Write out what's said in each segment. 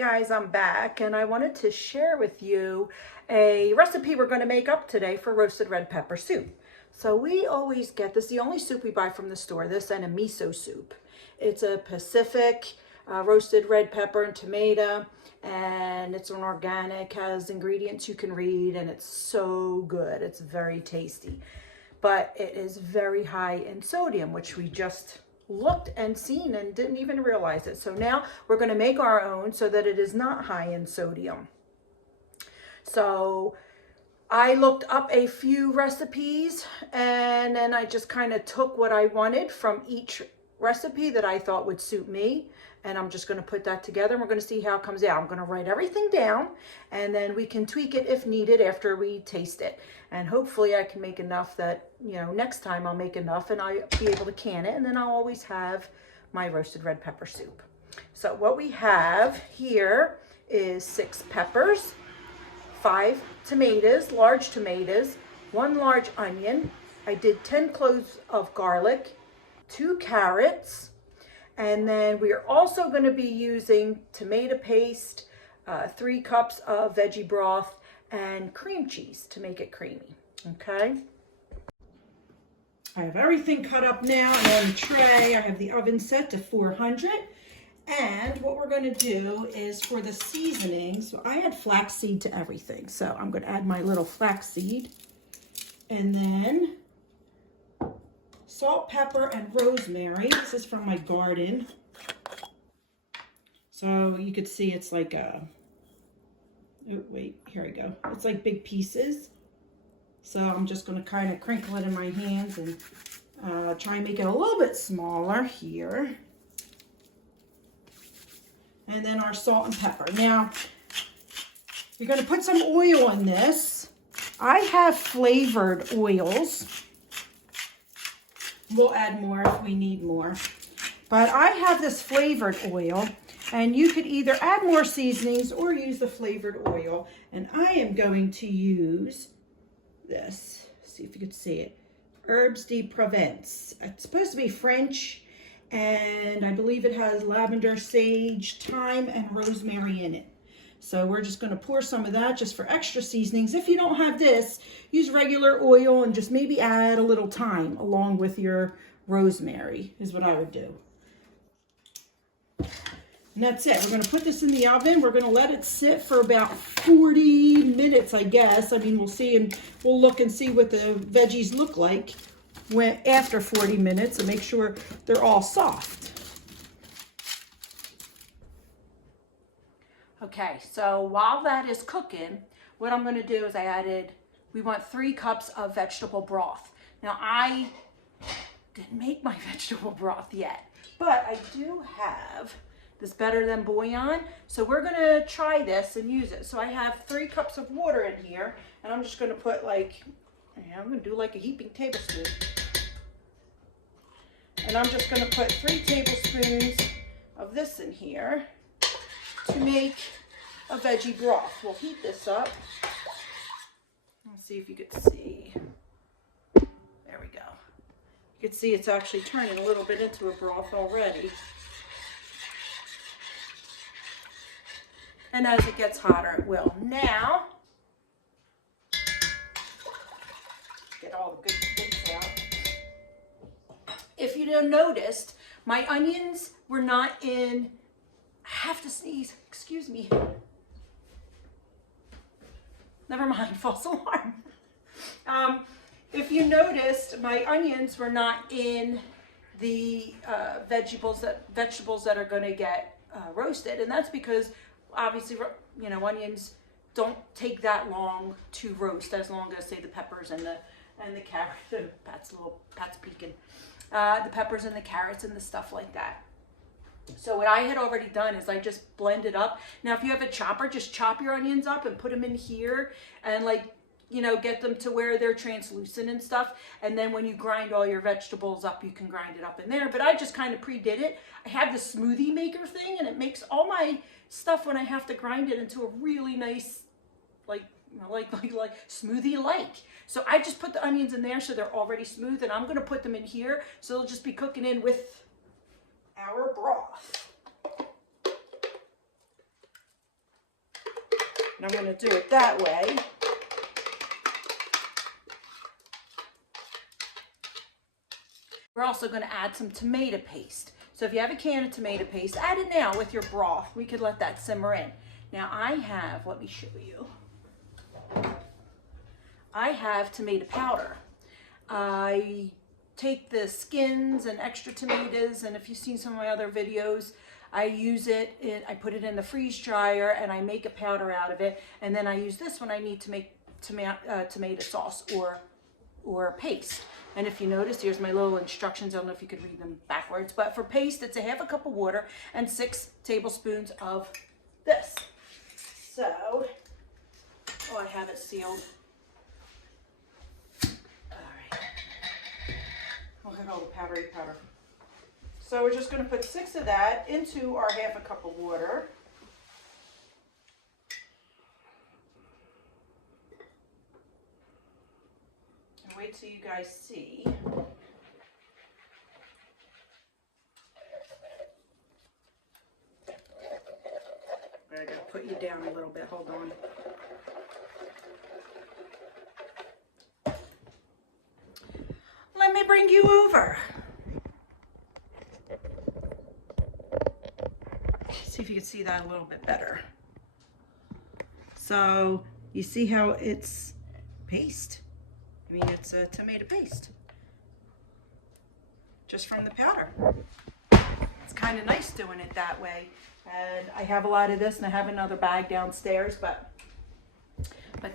guys, I'm back and I wanted to share with you a recipe we're going to make up today for roasted red pepper soup. So we always get this, the only soup we buy from the store, this and a miso soup. It's a Pacific roasted red pepper and tomato, and it's an organic, has ingredients you can read, and it's so good. It's very tasty, but it is very high in sodium, which we just looked and seen and didn't even realize it. So now we're going to make our own so that it is not high in sodium. So I looked up a few recipes and then I just kind of took what I wanted from each recipe that I thought would suit me, and I'm just going to put that together and we're going to see how it comes out. I'm going to write everything down and then we can tweak it if needed after we taste it. And hopefully I can make enough that, you know, next time I'll make enough and I'll be able to can it, and then I'll always have my roasted red pepper soup. So what we have here is 6 peppers, 5 tomatoes, large tomatoes, 1 large onion. I did 10 cloves of garlic, 2 carrots, and then we are also going to be using tomato paste, 3 cups of veggie broth, and cream cheese to make it creamy. Okay. I have everything cut up now and on the tray. I have the oven set to 400. And what we're going to do is for the seasoning, so I add flaxseed to everything. So I'm going to add my little flaxseed, and then salt, pepper, and rosemary. This is from my garden. So you could see it's like a, oh wait, here we go. It's like big pieces. So I'm just going to kind of crinkle it in my hands and try and make it a little bit smaller here. And then our salt and pepper. Now, you're going to put some oil in this. I have flavored oils. We'll add more if we need more. But I have this flavored oil, and you could either add more seasonings or use the flavored oil. And I am going to use this. See if you can see it. Herbes de Provence. It's supposed to be French, and I believe it has lavender, sage, thyme, and rosemary in it. So we're just going to pour some of that just for extra seasonings. If you don't have this, use regular oil and just maybe add a little thyme along with your rosemary is what I would do. And that's it. We're going to put this in the oven. We're going to let it sit for about 40 minutes, I guess. I mean, we'll see, and we'll look and see what the veggies look like after 40 minutes and make sure they're all soft. Okay, so while that is cooking, what I'm going to do is we want 3 cups of vegetable broth. Now, I didn't make my vegetable broth yet, but I do have this Better Than Bouillon, so we're going to try this and use it. So I have 3 cups of water in here, and I'm just going to put I'm going to do like a heaping tablespoon. And I'm just going to put 3 tablespoons of this in here to make a veggie broth. We'll heat this up. Let's see if you could see. There we go. You can see it's actually turning a little bit into a broth already. And as it gets hotter, it will. Now, get all the good bits out. If you noticed, my onions were not in, I have to sneeze, excuse me. Never mind, false alarm. If you noticed, my onions were not in the vegetables that are going to get roasted, and that's because obviously, you know, onions don't take that long to roast, as long as, say, the peppers and the carrot. Pat's peeking. The peppers and the carrots and the stuff like that. So what I had already done is I just blend it up. Now, if you have a chopper, just chop your onions up and put them in here and, like, you know, get them to where they're translucent and stuff. And then when you grind all your vegetables up, you can grind it up in there. But I just kind of pre-did it. I have the smoothie maker thing, and it makes all my stuff when I have to grind it into a really nice, like smoothie-like. So I just put the onions in there so they're already smooth, and I'm going to put them in here so they'll just be cooking in with our broth. And I'm going to do it that way. We're also going to add some tomato paste. So if you have a can of tomato paste, add it now with your broth. We could let that simmer in. Now I have, let me show you. I have tomato powder. I take the skins and extra tomatoes, and if you've seen some of my other videos, I use it, I put it in the freeze dryer and I make a powder out of it, and then I use this when I need to make tomato sauce or paste. And if you notice, here's my little instructions. I don't know if you could read them backwards, but for paste, it's a half a cup of water and 6 tablespoons of this. So, oh, I have it sealed. Look at all the powdery powder. So we're just going to put 6 of that into our half a cup of water. And wait till you guys see. I gotta put you down a little bit. Hold on. Let me bring you over. See if you can see that a little bit better. So you see how it's paste? I mean, it's a tomato paste. Just from the powder. It's kind of nice doing it that way. And I have a lot of this, and I have another bag downstairs, but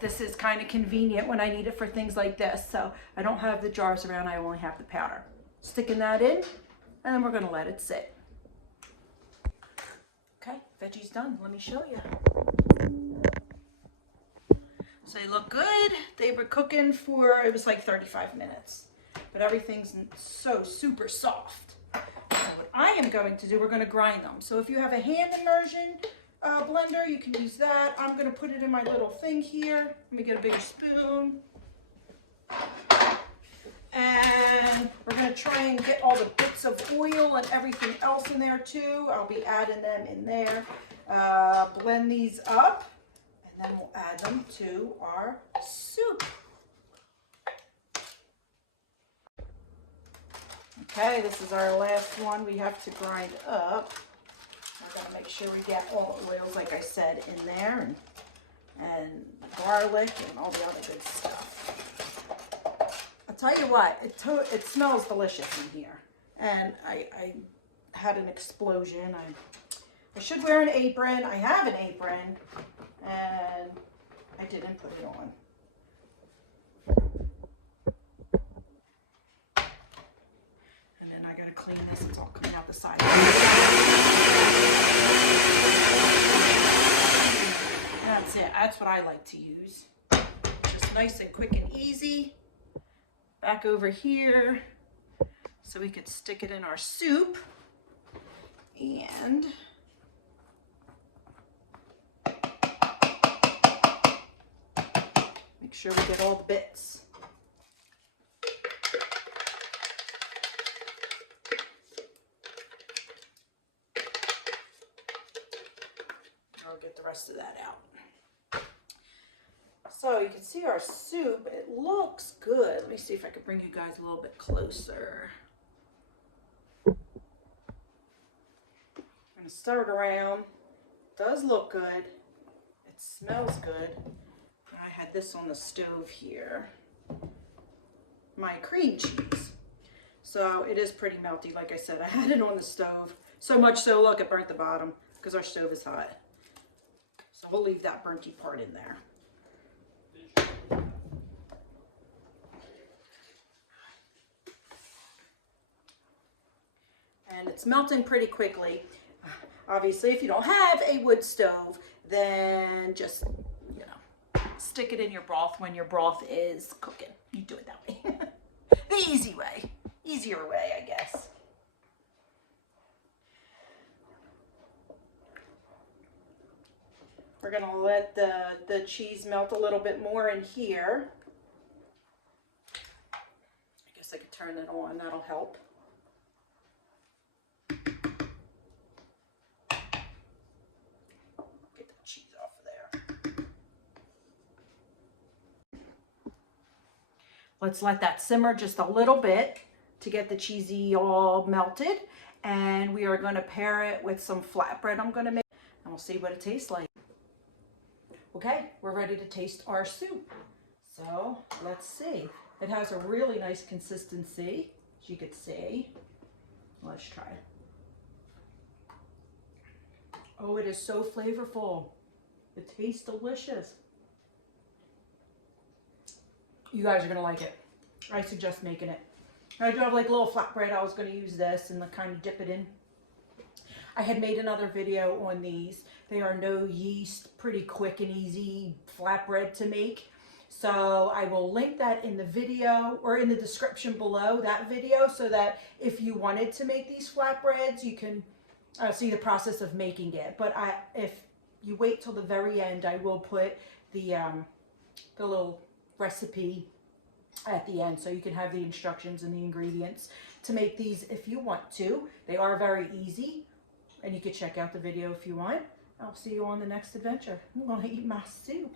this is kind of convenient when I need it for things like this. So I don't have the jars around, I only have the powder. Sticking that in, and then we're gonna let it sit. Okay, veggies done, let me show you. So they look good. They were cooking for, it was like 35 minutes, but everything's so super soft. So what I am going to do, we're gonna grind them. So if you have a hand immersion blender, you can use that. I'm gonna put it in my little thing here. Let me get a bigger spoon. And we're gonna try and get all the bits of oil and everything else in there too. I'll be adding them in there. Blend these up, and then we'll add them to our soup. Okay, this is our last one we have to grind up. We're gonna make sure we get all the oils, like I said, in there, and garlic and all the other good stuff. I'll tell you what, it smells delicious in here. And I had an explosion. I should wear an apron. I have an apron, and I didn't put it on. And then I gotta clean this. It's all coming out the side. That's it. That's what I like to use. Just nice and quick and easy. Back over here, so we could stick it in our soup, and make sure we get all the bits. I'll get the rest of that out. So you can see our soup, it looks good. Let me see if I can bring you guys a little bit closer. I'm gonna stir it around. It does look good. It smells good. I had this on the stove here. My cream cheese. So it is pretty melty, like I said. I had it on the stove. So much so, look, it burnt the bottom because our stove is hot. So we'll leave that burnty part in there. And it's melting pretty quickly. Obviously, if you don't have a wood stove, then just, stick it in your broth when your broth is cooking. You do it that way. The easy way. Easier way, I guess. We're going to let the cheese melt a little bit more in here. I guess I could turn it on. That'll help. Get the cheese off of there. Let's let that simmer just a little bit to get the cheesy all melted. And we are going to pair it with some flatbread I'm going to make, and we'll see what it tastes like. Okay, we're ready to taste our soup. So let's see. It has a really nice consistency, as you could see. Let's try it. Oh, it is so flavorful. It tastes delicious. You guys are going to like it. I suggest making it. I do have like a little flatbread. I was going to use this and kind of dip it in. I had made another video on these. They are no yeast, pretty quick and easy flatbread to make. So I will link that in the video or in the description below that video, so that if you wanted to make these flatbreads, you can see the process of making it. But if you wait till the very end, I will put the little recipe at the end, so you can have the instructions and the ingredients to make these if you want to. They are very easy, and you can check out the video if you want. I'll see you on the next adventure. I'm going to eat my soup.